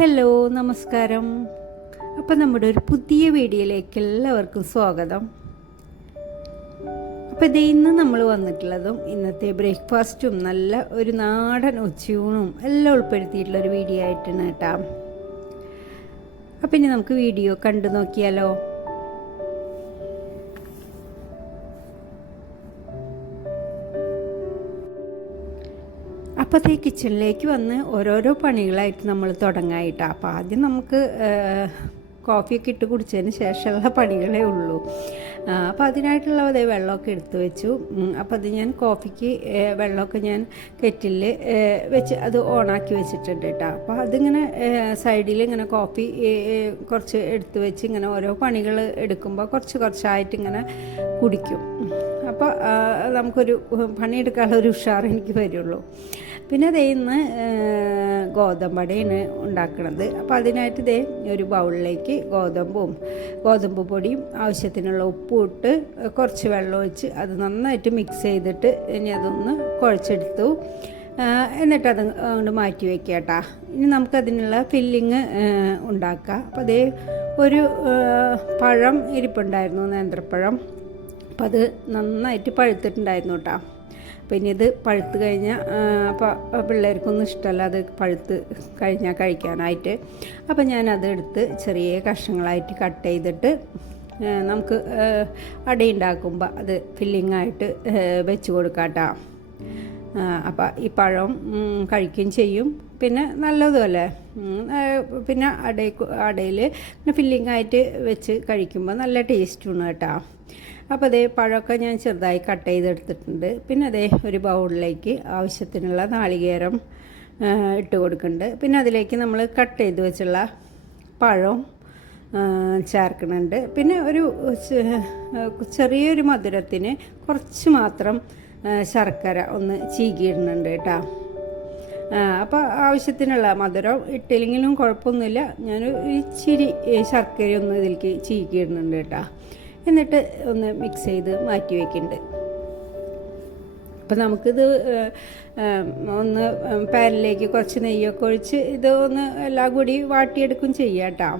Hello, നമസ്കാരം. അപ്പോൾ നമ്മുടെ ഒരു പുതിയ വീഡിയോയിലേക്ക് എല്ലാവർക്കും സ്വാഗതം. അപ്പോൾ ഇന്ന് നമ്മൾ വന്നിട്ടുള്ളതും ഇന്നത്തെ ബ്രേക്ക്ഫാസ്റ്റും നല്ല ഒരു നാടൻ ഉച്ചയൂണും എല്ലാം ഉൾപ്പെടുത്തിയിട്ടുള്ളൊരു വീഡിയോ ആയിട്ടാണ് കേട്ടോ. അപ്പോൾ ഇനി നമുക്ക് വീഡിയോ കണ്ടു നോക്കിയാലോ. അപ്പോഴത്തെ കിച്ചണിലേക്ക് വന്ന് ഓരോരോ പണികളായിട്ട് നമ്മൾ തുടങ്ങായിട്ടാണ്. അപ്പോൾ ആദ്യം നമുക്ക് കോഫിയൊക്കെ ഇട്ട് കുടിച്ചതിന് ശേഷമുള്ള പണികളേ ഉള്ളൂ. അപ്പോൾ അതിനായിട്ടുള്ള അതേ വെള്ളമൊക്കെ എടുത്തു വെച്ചു. അപ്പോൾ അത് ഞാൻ കോഫിക്ക് വെള്ളമൊക്കെ ഞാൻ കെറ്റിലിൽ വെച്ച് അത് ഓണാക്കി വെച്ചിട്ടുണ്ട് കേട്ടോ. അപ്പോൾ അതിങ്ങനെ സൈഡിൽ ഇങ്ങനെ കോഫി കുറച്ച് എടുത്തു വെച്ച് ഇങ്ങനെ ഓരോ പണികൾ എടുക്കുമ്പോൾ കുറച്ചായിട്ട് ഇങ്ങനെ കുടിക്കും. അപ്പോൾ നമുക്കൊരു പണിയെടുക്കാനുള്ള ഒരു ഉഷാർ എനിക്ക് വരുള്ളൂ. പിന്നെ ഇന്ന് ഗോതമ്പടയാണ് ഉണ്ടാക്കുന്നത്. അപ്പോൾ അതിനായിട്ട് ഒരു ബൗളിലേക്ക് ഗോതമ്പ് പൊടിയും ആവശ്യത്തിനുള്ള ഉപ്പും ഇട്ട് കുറച്ച് വെള്ളം ഒഴിച്ച് അത് നന്നായിട്ട് മിക്സ് ചെയ്തിട്ട് ഇനി അതൊന്ന് കുഴച്ചെടുത്തു. എന്നിട്ടത് അങ്ങോട്ട് മാറ്റി വയ്ക്കുക കേട്ടോ. ഇനി നമുക്കതിനുള്ള ഫില്ലിങ് ഉണ്ടാക്കാം. അപ്പോൾ ഒരു പഴം ഇരിപ്പുണ്ടായിരുന്നു, നേന്ത്രപ്പഴം. അപ്പോൾ അത് നന്നായിട്ട് പഴുത്തിട്ടുണ്ടായിരുന്നു കേട്ടോ. പിന്നെ ഇത് പഴുത്ത് കഴിഞ്ഞാൽ പിള്ളേർക്കൊന്നും ഇഷ്ടമല്ല അത് പഴുത്ത് കഴിഞ്ഞാൽ കഴിക്കാനായിട്ട്. അപ്പോൾ ഞാനത് എടുത്ത് ചെറിയ കഷ്ണങ്ങളായിട്ട് കട്ട് ചെയ്തിട്ട് നമുക്ക് അടയുണ്ടാക്കുമ്പോൾ അത് ഫില്ലിങ്ങായിട്ട് വെച്ച് കൊടുക്കാം കേട്ടോ. അപ്പോൾ ഈ പഴം കഴിക്കുകയും ചെയ്യും, പിന്നെ നല്ലതുമല്ലേ. പിന്നെ അടയിൽ ഫില്ലിങ്ങായിട്ട് വെച്ച് കഴിക്കുമ്പോൾ നല്ല ടേസ്റ്റുമാണ് കേട്ടോ. അപ്പോൾ പഴമൊക്കെ ഞാൻ ചെറുതായി കട്ട് ചെയ്തെടുത്തിട്ടുണ്ട്. പിന്നെ ഒരു ബൗളിലേക്ക് ആവശ്യത്തിനുള്ള നാളികേരം ഇട്ട് കൊടുക്കുന്നുണ്ട്. പിന്നെ അതിലേക്ക് നമ്മൾ കട്ട് ചെയ്ത് വെച്ചുള്ള പഴം ചേർക്കുന്നുണ്ട്. പിന്നെ ഒരു ചെറിയൊരു മധുരത്തിന് കുറച്ച് മാത്രം ശർക്കര ഒന്ന് ചീകിയിടുന്നുണ്ട് കേട്ടോ. അപ്പോൾ ആവശ്യത്തിനുള്ള മധുരം ഇട്ടില്ലെങ്കിലും കുഴപ്പമൊന്നുമില്ല. ഞാൻ ഇച്ചിരി ശർക്കരയൊന്ന് ഇതിലേക്ക് ചീകിയിടുന്നുണ്ട് കേട്ടോ. എന്നിട്ട് ഒന്ന് മിക്സ് ചെയ്ത് മാറ്റി വയ്ക്കുന്നുണ്ട്. അപ്പോൾ നമുക്കിത് ഒന്ന് പാനിലേക്ക് കുറച്ച് നെയ്യൊക്കെ ഒഴിച്ച് ഇത് ഒന്ന് എല്ലാം കൂടി വാട്ടിയെടുക്കും ചെയ്യാം കേട്ടോ.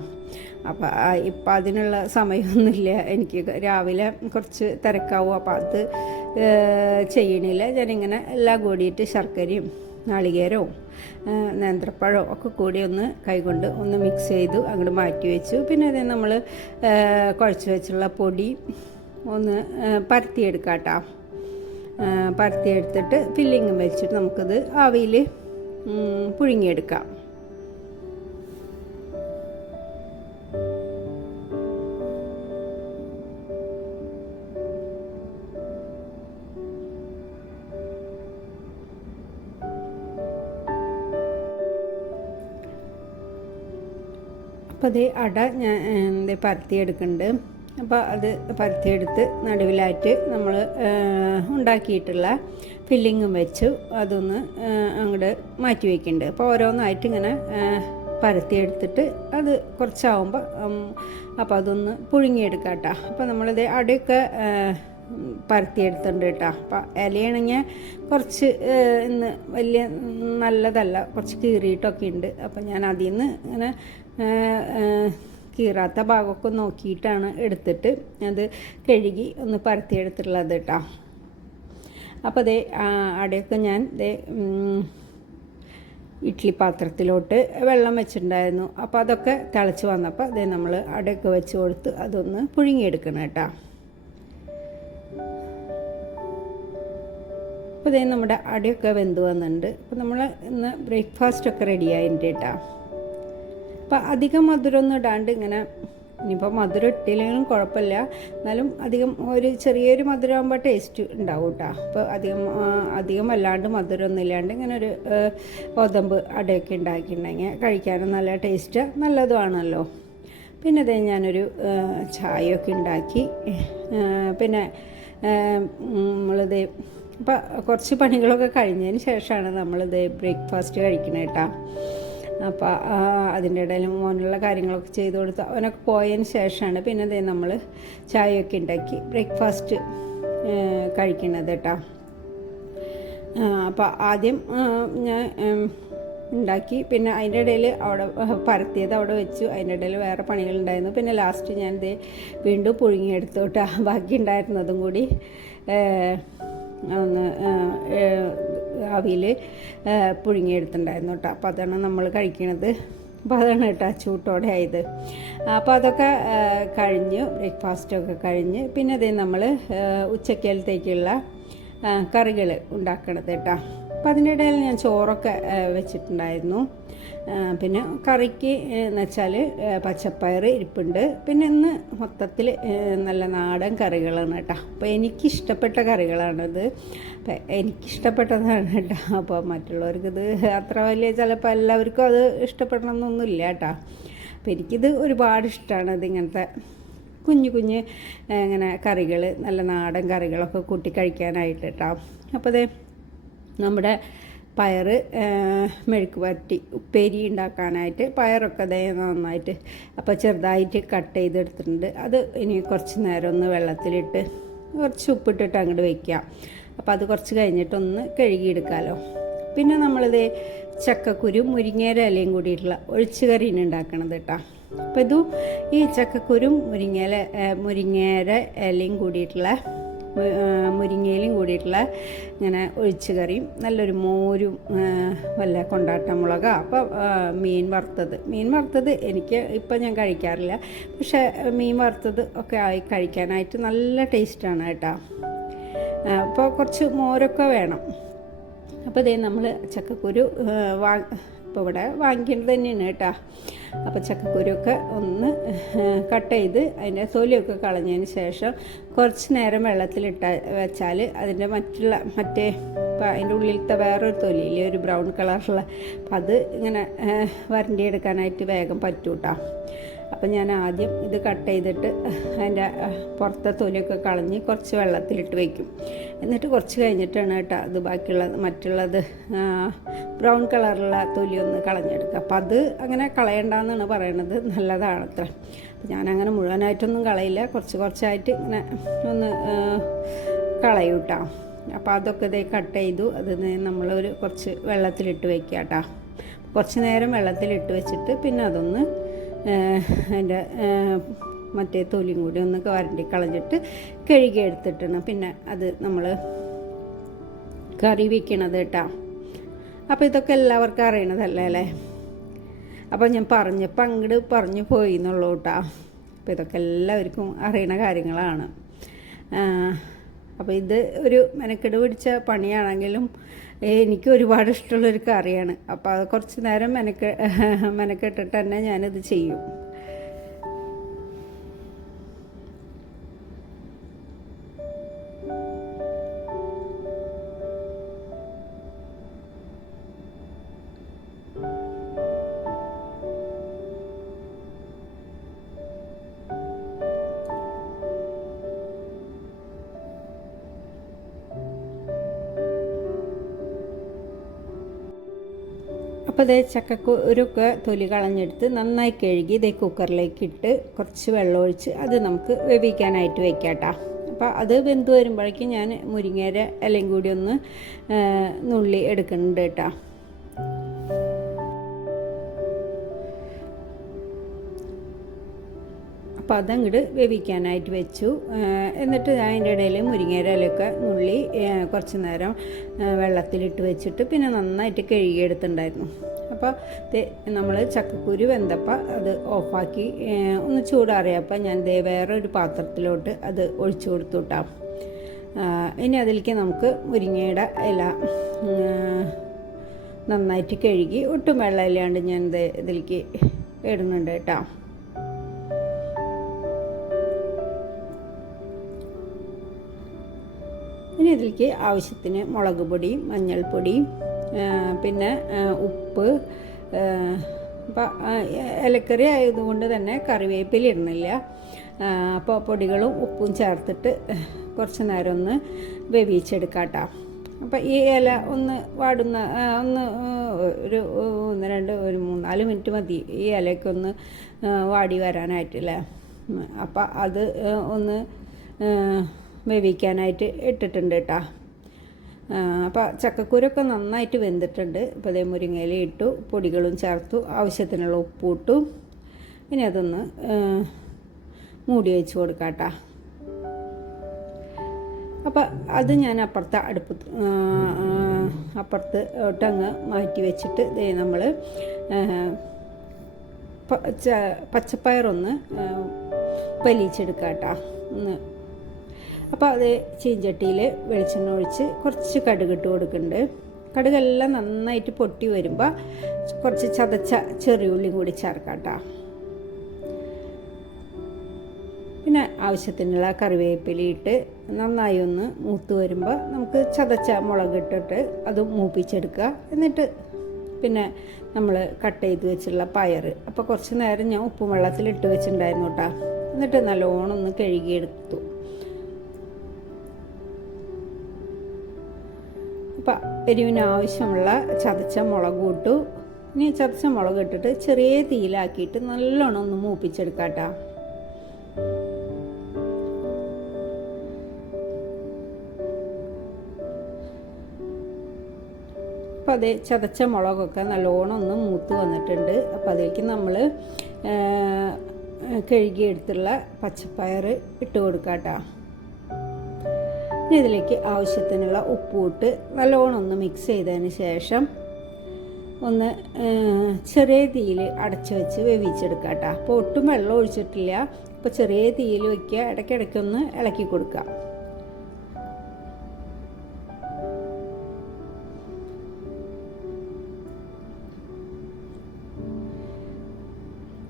അപ്പോൾ ഇപ്പം അതിനുള്ള സമയമൊന്നുമില്ല എനിക്ക്, രാവിലെ കുറച്ച് തിരക്കാവും. അപ്പോൾ അത് ചെയ്യണില്ല. ഞാനിങ്ങനെ എല്ലാം കൂടിയിട്ട് ശർക്കരയും നാളികേരവും നേന്ത്രപ്പഴവും ഒക്കെ കൂടി ഒന്ന് കൈകൊണ്ട് ഒന്ന് മിക്സ് ചെയ്തു അങ്ങോട്ട് മാറ്റി വെച്ചു. പിന്നെ നമ്മൾ കുഴച്ച് വെച്ചുള്ള പൊടി ഒന്ന് പരത്തിയെടുക്കാം കേട്ടോ. പരത്തിയെടുത്തിട്ട് ഫില്ലിങ്ങും വെച്ചിട്ട് നമുക്കിത് ആവിയിൽ പുഴുങ്ങിയെടുക്കാം. അപ്പോൾ അട ഞാൻ പരത്തിയെടുക്കുന്നുണ്ട്. അപ്പോൾ അത് പരത്തിയെടുത്ത് നടുവിലായിട്ട് നമ്മൾ ഉണ്ടാക്കിയിട്ടുള്ള ഫില്ലിങ്ങും വെച്ചു അതൊന്ന് അങ്ങോട്ട് മാറ്റി വയ്ക്കുന്നുണ്ട്. അപ്പോൾ ഓരോന്നായിട്ട് ഇങ്ങനെ പരത്തിയെടുത്തിട്ട് അത് കുറച്ചാവുമ്പോൾ അപ്പോൾ അതൊന്ന് പുഴുങ്ങിയെടുക്കാം കേട്ടോ. അപ്പോൾ നമ്മളിത് അടയൊക്കെ പരത്തിയെടുത്തിട്ടുണ്ട് കേട്ടോ. അപ്പം ഇലയാണെങ്കിൽ കുറച്ച് ഇന്ന് വലിയ നല്ലതല്ല, കുറച്ച് കീറിയിട്ടൊക്കെ ഉണ്ട്. അപ്പം ഞാൻ അതിൽ നിന്ന് ഇങ്ങനെ കീറാത്ത ഭാഗമൊക്കെ നോക്കിയിട്ടാണ് എടുത്തിട്ട് അത് കഴുകി ഒന്ന് പരത്തിയെടുത്തിട്ടുള്ളത് കേട്ടോ. അപ്പോൾ അടയൊക്കെ ഞാൻ ഇഡ്ഡലി പാത്രത്തിലോട്ട് വെള്ളം വെച്ചിട്ടുണ്ടായിരുന്നു. അപ്പോൾ അതൊക്കെ തിളച്ച് വന്നപ്പോൾ നമ്മൾ അടയൊക്കെ വെച്ച് കൊടുത്ത് അതൊന്ന് പുഴുങ്ങിയെടുക്കണം കേട്ടോ. അപ്പോൾ നമ്മുടെ അടയൊക്കെ വെന്ത് വന്നിട്ടുണ്ട്. അപ്പോൾ നമ്മൾ ഇന്ന് ബ്രേക്ക്ഫാസ്റ്റൊക്കെ റെഡി ആയിട്ടുണ്ട് കേട്ടോ. അപ്പോൾ അധികം മധുരമൊന്നും ഇടാണ്ട് ഇങ്ങനെ, ഇനിയിപ്പോൾ മധുരം ഇട്ടില്ലെങ്കിലും കുഴപ്പമില്ല, എന്നാലും ഒരു ചെറിയൊരു മധുരമാകുമ്പോൾ ടേസ്റ്റ് ഉണ്ടാവും കേട്ടോ. അപ്പോൾ അധികം വല്ലാണ്ട് മധുരമൊന്നും ഇല്ലാണ്ട് ഇങ്ങനെ ഒരു ഗോതമ്പ് അടയൊക്കെ ഉണ്ടാക്കിയിട്ടുണ്ടെങ്കിൽ കഴിക്കാനും നല്ല ടേസ്റ്റ് നല്ലതുമാണല്ലോ. പിന്നെ ഞാനൊരു ചായയൊക്കെ ഉണ്ടാക്കി. പിന്നെ നമ്മളിത് അപ്പോൾ കുറച്ച് പണികളൊക്കെ കഴിഞ്ഞതിന് ശേഷമാണ് നമ്മളിത് ബ്രേക്ക്ഫാസ്റ്റ് കഴിക്കുന്നത് കേട്ടോ. അപ്പോൾ അതിൻ്റെ ഇടയിൽ മോനുള്ള കാര്യങ്ങളൊക്കെ ചെയ്ത് കൊടുത്ത് അവനൊക്കെ പോയതിന് ശേഷമാണ് പിന്നെ നമ്മൾ ചായയൊക്കെ ഉണ്ടാക്കി ബ്രേക്ക്ഫാസ്റ്റ് കഴിക്കുന്നത് കേട്ടോ. അപ്പോൾ ആദ്യം ഞാൻ ഉണ്ടാക്കി. പിന്നെ അതിൻ്റെ ഇടയിൽ അവിടെ പരത്തിയത് അവിടെ വെച്ചു. അതിൻ്റെ ഇടയിൽ വേറെ പണികളുണ്ടായിരുന്നു. പിന്നെ ലാസ്റ്റ് ഞാൻ ഇത് വീണ്ടും പുഴുങ്ങിയെടുത്തോട്ട് ബാക്കി ഉണ്ടായിരുന്നതും കൂടി ഒന്ന് ആവിയിൽ പുഴുങ്ങിയെടുത്തിട്ടുണ്ടായിരുന്നു കേട്ടോ. അപ്പോൾ അതാണ് നമ്മൾ കഴിക്കണത്. അപ്പോൾ അതാണ് കേട്ടോ ചൂട്ടോടെ ആയത്. അപ്പോൾ അതൊക്കെ കഴിഞ്ഞു, ബ്രേക്ക്ഫാസ്റ്റൊക്കെ കഴിഞ്ഞ് പിന്നെ അതേ നമ്മൾ ഉച്ചക്കലത്തേക്കുള്ള കറികൾ ഉണ്ടാക്കണത് കേട്ടോ. അപ്പോൾ അതിൻ്റെ ഇടയിൽ ഞാൻ ചോറൊക്കെ വെച്ചിട്ടുണ്ടായിരുന്നു. പിന്നെ കറിക്ക് എന്ന് വെച്ചാൽ പച്ചപ്പയർ ഇരിപ്പുണ്ട്. പിന്നെ ഇന്ന് മൊത്തത്തിൽ നല്ല നാടൻ കറികളാണ് കേട്ടോ. അപ്പോൾ എനിക്കിഷ്ടപ്പെട്ട കറികളാണിത്. അപ്പം എനിക്കിഷ്ടപ്പെട്ടതാണ് കേട്ടോ. അപ്പോൾ മറ്റുള്ളവർക്കിത് അത്ര വലിയ ചിലപ്പോൾ എല്ലാവർക്കും അത് ഇഷ്ടപ്പെടണമെന്നൊന്നുമില്ല കേട്ടോ. അപ്പോൾ എനിക്കിത് ഒരുപാട് ഇഷ്ടമാണ്. ഇതിങ്ങനത്തെ കുഞ്ഞു കുഞ്ഞ് ഇങ്ങനെ കറികൾ, നല്ല നാടൻ കറികളൊക്കെ കൂട്ടി കഴിക്കാനായിട്ട് കേട്ടോ. അപ്പോൾ അത് നമ്മുടെ പയർ മെഴുക്ക് പുരട്ടി ഉപ്പേരി ഉണ്ടാക്കാനായിട്ട് പയറൊക്കെ അതേ നന്നായിട്ട് അപ്പോൾ ചെറുതായിട്ട് കട്ട് ചെയ്തെടുത്തിട്ടുണ്ട്. അത് ഇനി കുറച്ച് നേരം ഒന്ന് വെള്ളത്തിലിട്ട് കുറച്ച് ഉപ്പിട്ടിട്ട് അങ്ങോട്ട് വയ്ക്കാം. അപ്പോൾ അത് കുറച്ച് കഴിഞ്ഞിട്ടൊന്ന് കഴുകിയെടുക്കാമല്ലോ. പിന്നെ നമ്മളിത് ചക്കക്കുരു മുരിങ്ങയുടെ ഇലയും കൂടിയിട്ടുള്ള ഒഴിച്ച് കറിയാണ് ഉണ്ടാക്കണത് കേട്ടോ. അപ്പോൾ ഇതും ഈ ചക്കക്കുരും മുരിങ്ങയുടെ ഇലയും കൂടിയിട്ടുള്ള മുരിങ്ങയിലും കൂടിയിട്ടുള്ള ഇങ്ങനെ ഒഴിച്ച് കറിയും നല്ലൊരു മോരും വല്ല കൊണ്ടാട്ടമുളക. അപ്പോൾ മീൻ വറുത്തത് എനിക്ക് ഇപ്പം ഞാൻ കഴിക്കാറില്ല. പക്ഷേ മീൻ വറുത്തത് ഒക്കെ ആയി കഴിക്കാനായിട്ട് നല്ല ടേസ്റ്റാണ് കേട്ടോ. അപ്പോൾ കുറച്ച് മോരൊക്കെ വേണം. അപ്പോൾ ഇതേ നമ്മൾ ചക്കക്കുരു ഇപ്പോൾ ഇവിടെ വാങ്ങിക്കേണ്ടത് തന്നെയാണ് കേട്ടോ. അപ്പോൾ ചക്കക്കുരുവൊക്കെ ഒന്ന് കട്ട് ചെയ്ത് അതിൻ്റെ തൊലിയൊക്കെ കളഞ്ഞതിന് ശേഷം കുറച്ച് നേരം വെച്ചാൽ അതിൻ്റെ മറ്റേ ഇപ്പം അതിൻ്റെ ഉള്ളിലത്തെ വേറൊരു തൊലിയില്ലേ, ഒരു ബ്രൗൺ കളറുള്ള, അപ്പം അത് ഇങ്ങനെ വരണ്ടിയെടുക്കാനായിട്ട് വേഗം പറ്റും കേട്ടോ. അപ്പം ഞാൻ ആദ്യം ഇത് കട്ട് ചെയ്തിട്ട് അതിൻ്റെ പുറത്തെ തൊലിയൊക്കെ കളഞ്ഞ് കുറച്ച് വെള്ളത്തിലിട്ട് വയ്ക്കും. എന്നിട്ട് കുറച്ച് കഴിഞ്ഞിട്ടാണ് കേട്ടോ അത് മറ്റുള്ളത് ബ്രൗൺ കളറുള്ള തൊലി ഒന്ന് കളഞ്ഞെടുക്കുക. അപ്പം അത് അങ്ങനെ കളയണ്ടെന്നാണ് പറയണത്, നല്ലതാണത്ര. അപ്പം ഞാനങ്ങനെ മുഴുവനായിട്ടൊന്നും കളയില്ല, കുറച്ചായിട്ട് ഇങ്ങനെ ഒന്ന് കളയും കേട്ടോ. അപ്പോൾ അതൊക്കെ ഇതേ കട്ട് ചെയ്തു. അത് നമ്മളൊരു കുറച്ച് വെള്ളത്തിലിട്ട് വയ്ക്കുക കേട്ടോ. കുറച്ച് നേരം വെള്ളത്തിലിട്ട് വെച്ചിട്ട് പിന്നെ അതൊന്ന് അതിൻ്റെ മറ്റേ തൊലിയും കൂടി ഒന്ന് വരണ്ടി കളഞ്ഞിട്ട് കഴുകി എടുത്തിട്ടാണ് പിന്നെ അത് നമ്മൾ കറി വയ്ക്കണത് കേട്ടോ. അപ്പോൾ ഇതൊക്കെ എല്ലാവർക്കും അറിയണതല്ലേ അല്ലേ. അപ്പോൾ ഞാൻ പറഞ്ഞപ്പോൾ അങ്ങോട്ട് പറഞ്ഞു പോയി എന്നുള്ളൂ കേട്ടോ. അപ്പോൾ ഇതൊക്കെ എല്ലാവർക്കും അറിയണ കാര്യങ്ങളാണ്. അപ്പോൾ ഇത് ഒരു മെനക്കെട് പിടിച്ച പണിയാണെങ്കിലും എനിക്ക് ഒരുപാട് ഇഷ്ടമുള്ളൊരു കറിയാണ്. അപ്പോൾ അത് കുറച്ച് നേരം മെനക്കെട്ടിട്ട് തന്നെ ഞാനിത് ചെയ്യും. അപ്പോൾ ഇതേ ചക്കക്കുരുക്കെ തൊലി കളഞ്ഞെടുത്ത് നന്നായി കഴുകി ഇതേ കുക്കറിലേക്ക് ഇട്ട് കുറച്ച് വെള്ളമൊഴിച്ച് അത് നമുക്ക് വേവിക്കാനായിട്ട് വെക്കാം കേട്ടോ. അപ്പോൾ അത് വെന്ത് വരുമ്പോഴേക്കും ഞാൻ മുരിങ്ങയുടെ ഇലയും കൂടി ഒന്ന് നുള്ളി എടുക്കുന്നുണ്ട് കേട്ടോ. അപ്പോൾ അതങ്ങോട്ട് വേവിക്കാനായിട്ട് വെച്ചു. എന്നിട്ട് അതിൻ്റെ ഇടയിൽ മുരിങ്ങയുടെ ഇലയൊക്കെ നുള്ളി കുറച്ച് നേരം വെള്ളത്തിലിട്ട് വെച്ചിട്ട് പിന്നെ നന്നായിട്ട് കഴുകിയെടുത്തിട്ടുണ്ടായിരുന്നു. അപ്പോൾ നമ്മൾ ചക്കക്കുരു വെന്തപ്പോൾ അത് ഓഫാക്കി ഒന്ന് ചൂടാറിയപ്പോൾ ഞാൻ വേറൊരു പാത്രത്തിലോട്ട് അത് ഒഴിച്ചു കൊടുത്തു കേട്ടോ. ഇനി അതിലേക്ക് നമുക്ക് മുരിങ്ങയുടെ ഇല നന്നായിട്ട് കഴുകി ഒട്ടും വെള്ളമില്ലാണ്ട് ഞാൻ ഇതിലേക്ക് ഇടുന്നുണ്ട് കേട്ടോ. ഇനി ഇതിലേക്ക് ആവശ്യത്തിന് മുളക് പൊടി, മഞ്ഞൾപ്പൊടി, പിന്നെ ഉപ്പ്. ഇലക്കറി ആയതുകൊണ്ട് തന്നെ കറിവേപ്പില ഇടുന്നില്ല. അപ്പോൾ പൊടികളും ഉപ്പും ചേർത്തിട്ട് കുറച്ച് നേരം ഒന്ന് വേവിച്ചെടുക്കാം കേട്ടോ. അപ്പോൾ ഈ ഇല ഒന്ന് ഒരു 3-4 മിനിറ്റ് മതി ഈ ഇലയ്ക്കൊന്ന് വാടി വരാനായിട്ടില്ലേ. അപ്പോൾ അത് ഒന്ന് വേവിക്കാനായിട്ട് ഇട്ടിട്ടുണ്ട് കേട്ടോ. അപ്പോൾ ചക്കക്കുരൊക്കെ നന്നായിട്ട് വെന്തിട്ടുണ്ട്. ഇപ്പോൾ അതേ മുരിങ്ങയില ഇട്ടു, പൊടികളും ചേർത്തു, ആവശ്യത്തിനുള്ള ഉപ്പ് ഇട്ടു. ഇനി അതൊന്ന് മൂടി വെച്ച് കൊടുക്കാം കേട്ടോ. അപ്പോൾ അത് ഞാൻ അപ്പുറത്ത് ഒട്ടങ്ങ് മാറ്റി വെച്ചിട്ട് നമ്മൾ പച്ചപ്പയറൊന്ന് പൊലിച്ചെടുക്കാം കേട്ടോ ഒന്ന്. അപ്പോൾ അത് ചീഞ്ചട്ടിയിൽ വെളിച്ചെണ്ണ ഒഴിച്ച് കുറച്ച് കടുകിട്ട് കൊടുക്കുന്നുണ്ട്. കടുകെല്ലാം നന്നായിട്ട് പൊട്ടി വരുമ്പോൾ കുറച്ച് ചതച്ച ചെറിയുള്ളി കൂടി ചേർക്കാം കേട്ടോ. പിന്നെ ആവശ്യത്തിനുള്ള കറിവേപ്പിലയിട്ട് നന്നായി ഒന്ന് മൂത്ത് വരുമ്പോൾ നമുക്ക് ചതച്ച മുളക് ഇട്ടിട്ട് അത് മൂപ്പിച്ചെടുക്കുക. എന്നിട്ട് പിന്നെ നമ്മൾ കട്ട് ചെയ്ത് വെച്ചുള്ള പയർ അപ്പോൾ കുറച്ച് നേരം ഞാൻ ഉപ്പും വെള്ളത്തിലിട്ട് വെച്ചിട്ടുണ്ടായിരുന്നു കേട്ടോ. എന്നിട്ട് നല്ലോണം ഒന്ന് കഴുകിയെടുത്തു. അപ്പം എരിവിന് ആവശ്യമുള്ള ചതച്ച മുളക് ഇട്ടു. ഇനി ചതച്ച മുളക് ഇട്ടിട്ട് ചെറിയ തീയിലാക്കിയിട്ട് നല്ലോണം ഒന്ന് മൂപ്പിച്ചെടുക്കാം കേട്ടോ. അപ്പോൾ അതേ ചതച്ച മുളകൊക്കെ നല്ലോണം ഒന്ന് മൂത്ത് വന്നിട്ടുണ്ട്. അപ്പോൾ അതിലേക്ക് നമ്മൾ കഴുകിയെടുത്തുള്ള പച്ചപ്പയർ ഇട്ട് കൊടുക്കാം കേട്ടോ. ഇനി ഇതിലേക്ക് ആവശ്യത്തിനുള്ള ഉപ്പ് ഇട്ട് നല്ലോണം ഒന്ന് മിക്സ് ചെയ്തതിന് ശേഷം ഒന്ന് ചെറിയ തീയിൽ അടച്ച് വെച്ച് വേവിച്ചെടുക്കാം കേട്ടോ. അപ്പോൾ ഒട്ടും വെള്ളം ഒഴിച്ചിട്ടില്ല. അപ്പോൾ ചെറിയ തീയിൽ വയ്ക്കുക, ഇടയ്ക്കിടയ്ക്കൊന്ന് ഇളക്കി കൊടുക്കുക.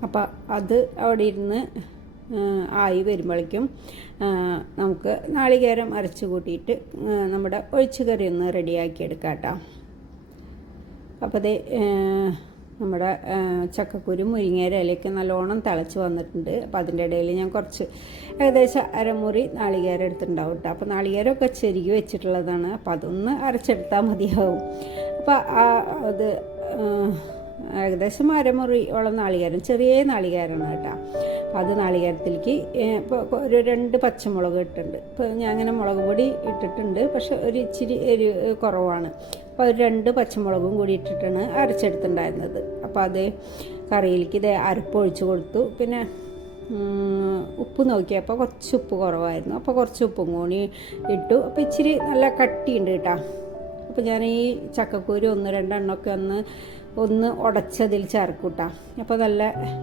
അപ്പോൾ അത് അവിടെ ഇരുന്ന് ആയി വരുമ്പോഴേക്കും നമുക്ക് നാളികേരം അരച്ച് കൂട്ടിയിട്ട് നമ്മുടെ ഒഴിച്ചുകറി ഒന്ന് റെഡിയാക്കി എടുക്കാം കേട്ടോ. അപ്പോൾ അത് നമ്മുടെ ചക്കക്കുരു മുരിങ്ങേര ഇലയ്ക്ക് നല്ലോണം തിളച്ച് വന്നിട്ടുണ്ട്. അപ്പോൾ അതിൻ്റെ ഇടയിൽ ഞാൻ കുറച്ച് ഏകദേശം അരമുറി നാളികേരം എടുത്തിട്ടുണ്ടാവും കേട്ടോ. അപ്പോൾ നാളികേരമൊക്കെ ചെരുകി വെച്ചിട്ടുള്ളതാണ്. അപ്പോൾ അതൊന്ന് അരച്ചെടുത്താൽ മതിയാവും. അപ്പോൾ അത് ഏകദേശം അരമുറിയോളം നാളികേരം, ചെറിയ നാളികേരമാണ് കേട്ടോ. അപ്പോൾ അത് നാളികേരത്തിലേക്ക് ഇപ്പോൾ ഒരു 2 പച്ചമുളക് ഇട്ടിട്ടുണ്ട്. ഇപ്പോൾ ഞാൻ അങ്ങനെ മുളക് പൊടി ഇട്ടിട്ടുണ്ട്, പക്ഷെ ഒരു ഇച്ചിരി കുറവാണ്. അപ്പോൾ ഒരു 2 പച്ചമുളകും കൂടി ഇട്ടിട്ടാണ് അരച്ചെടുത്തിട്ടുണ്ടായിരുന്നത്. അപ്പോൾ അത് കറിയിലേക്ക് ഇത് അരപ്പൊഴിച്ച് കൊടുത്തു. പിന്നെ ഉപ്പ് നോക്കിയപ്പോൾ കുറച്ച് ഉപ്പ് കുറവായിരുന്നു. അപ്പോൾ കുറച്ച് ഉപ്പും കൂടി ഇട്ടു. അപ്പോൾ ഇച്ചിരി നല്ല കട്ടിയുണ്ട് കേട്ടോ. അപ്പോൾ ഞാൻ ഈ ചക്കക്കുരു 1-2 എണ്ണമൊക്കെ ഒന്ന് ഉടച്ചതിൽ ചേർക്കൂട്ടാ. അപ്പോൾ നല്ല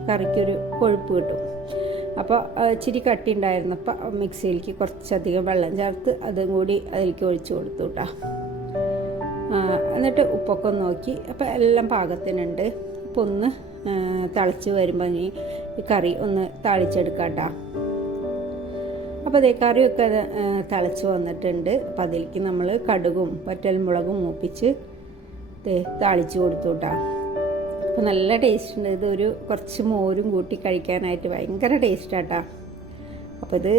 കറിക്കൊരു കൊഴുപ്പ് കിട്ടും. അപ്പോൾ ഇച്ചിരി കട്ടി ഉണ്ടായിരുന്നപ്പോൾ മിക്സിയിലേക്ക് കുറച്ചധികം വെള്ളം ചേർത്ത് അതും കൂടി അതിലേക്ക് ഒഴിച്ച് കൊടുത്തു കേട്ടോ. എന്നിട്ട് ഉപ്പൊക്കെ നോക്കി. അപ്പോൾ എല്ലാം പാകത്തിനുണ്ട്. അപ്പോൾ ഒന്ന് തിളച്ച് വരുമ്പോൾ ഈ കറി ഒന്ന് താളിച്ചെടുക്കാം കേട്ടോ. അപ്പോൾ അതേ കറിയൊക്കെ തിളച്ച് വന്നിട്ടുണ്ട്. അപ്പോൾ അതിലേക്ക് നമ്മൾ കടുകും വറ്റൽമുളകും മൂപ്പിച്ച് താളിച്ച് കൊടുത്തു കേട്ടോ. അപ്പോൾ നല്ല ടേസ്റ്റ് ഉണ്ട്. ഇതൊരു കുറച്ച് മോരും കൂട്ടി കഴിക്കാനായിട്ട് ഭയങ്കര ടേസ്റ്റാട്ടോ. അപ്പോൾ ഇത്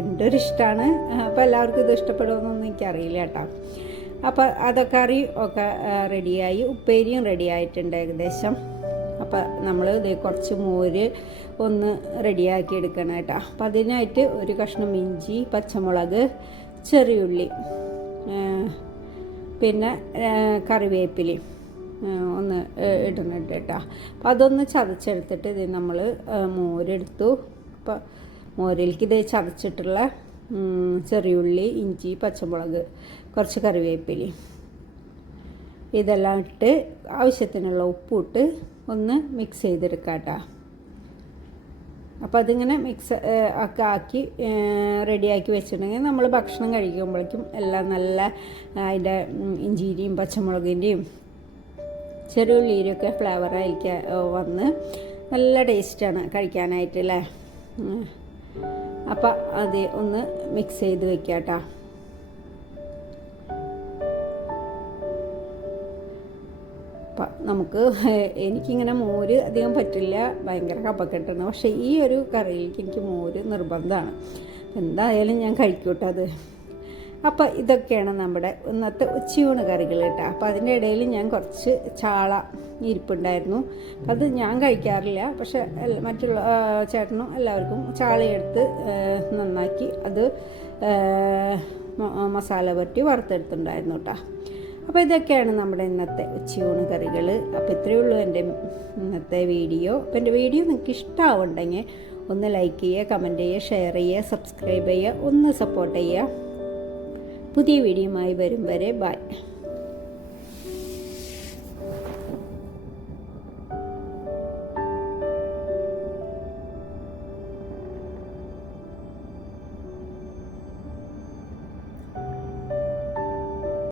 എൻ്റെ ഒരു ഇഷ്ടമാണ്. അപ്പോൾ എല്ലാവർക്കും ഇത് ഇഷ്ടപ്പെടുമെന്നൊന്നും എനിക്കറിയില്ല കേട്ടോ. അപ്പോൾ അതൊക്കെ കറി ഒക്കെ റെഡിയായി, ഉപ്പേരിയും റെഡിയായിട്ടുണ്ട് ഏകദേശം. അപ്പോൾ നമ്മൾ ഇത് കുറച്ച് മോര് ഒന്ന് റെഡിയാക്കി എടുക്കണം കേട്ടോ. അപ്പം അതിനായിട്ട് ഒരു കഷ്ണം ഇഞ്ചി, പച്ചമുളക്, ചെറിയുള്ളി, പിന്നെ കറിവേപ്പിലയും ഒന്ന് ഇടുന്നുണ്ട് കേട്ടോ. അപ്പോൾ അതൊന്ന് ചതച്ചെടുത്തിട്ട് ഇത് നമ്മൾ മോരെടുത്തു. അപ്പോൾ മോരിലേക്ക് ഇത് ചതച്ചിട്ടുള്ള ചെറിയുള്ളി, ഇഞ്ചി, പച്ചമുളക്, കുറച്ച് കറിവേപ്പിലയും ഇതെല്ലാം ഇട്ട് ആവശ്യത്തിനുള്ള ഉപ്പിട്ട് ഒന്ന് മിക്സ് ചെയ്തെടുക്കാം കേട്ടോ. അപ്പോൾ അതിങ്ങനെ മിക്സ് ഒക്കെ ആക്കി റെഡിയാക്കി വെച്ചിട്ടുണ്ടെങ്കിൽ നമ്മൾ ഭക്ഷണം കഴിക്കുമ്പോഴേക്കും എല്ലാം നല്ല അതിൻ്റെ ഇഞ്ചിയുടെയും പച്ചമുളകിൻ്റെയും ചെറിയുള്ളിയുടെയൊക്കെ ഫ്ലേവറായിരിക്ക വന്ന് നല്ല ടേസ്റ്റാണ് കഴിക്കാനായിട്ട് അല്ലേ. അപ്പോൾ അത് ഒന്ന് മിക്സ് ചെയ്ത് വെക്കാം കേട്ടോ. അപ്പം നമുക്ക് എനിക്കിങ്ങനെ മോര് അധികം പറ്റില്ല, ഭയങ്കര കഫക്കെട്ടാണ്. പക്ഷേ ഈ ഒരു കറിയിലേക്ക് എനിക്ക് മോര് നിർബന്ധമാണ്. എന്തായാലും ഞാൻ കഴിക്കൂട്ടോ അത്. അപ്പോൾ ഇതൊക്കെയാണ് നമ്മുടെ ഇന്നത്തെ ഉച്ചയൂണ് കറികൾ കേട്ടോ. അപ്പോൾ അതിൻ്റെ ഇടയിൽ ഞാൻ കുറച്ച് ചാള ഇരിപ്പുണ്ടായിരുന്നു. അത് ഞാൻ കഴിക്കാറില്ല, പക്ഷെ മറ്റുള്ള ചേട്ടനും എല്ലാവർക്കും ചാളയെടുത്ത് നന്നാക്കി അത് മസാല പുരട്ടി വറുത്തെടുത്തിട്ടുണ്ടായിരുന്നു കേട്ടോ. അപ്പോൾ ഇതൊക്കെയാണ് നമ്മുടെ ഇന്നത്തെ ഉച്ചയൂണ് കറികൾ. അപ്പോൾ ഇത്രയേ ഉള്ളൂ എൻ്റെ ഇന്നത്തെ വീഡിയോ. അപ്പോൾ എൻ്റെ വീഡിയോ നിങ്ങൾക്ക് ഇഷ്ടമാവുണ്ടെങ്കിൽ ഒന്ന് ലൈക്ക് ചെയ്യുക, കമൻറ്റ് ചെയ്യുക, ഷെയർ ചെയ്യുക, സബ്സ്ക്രൈബ് ചെയ്യുക, ഒന്ന് സപ്പോർട്ട് ചെയ്യുക. പുതിയ വീഡിയോയുമായി വരും വരെ ബൈ.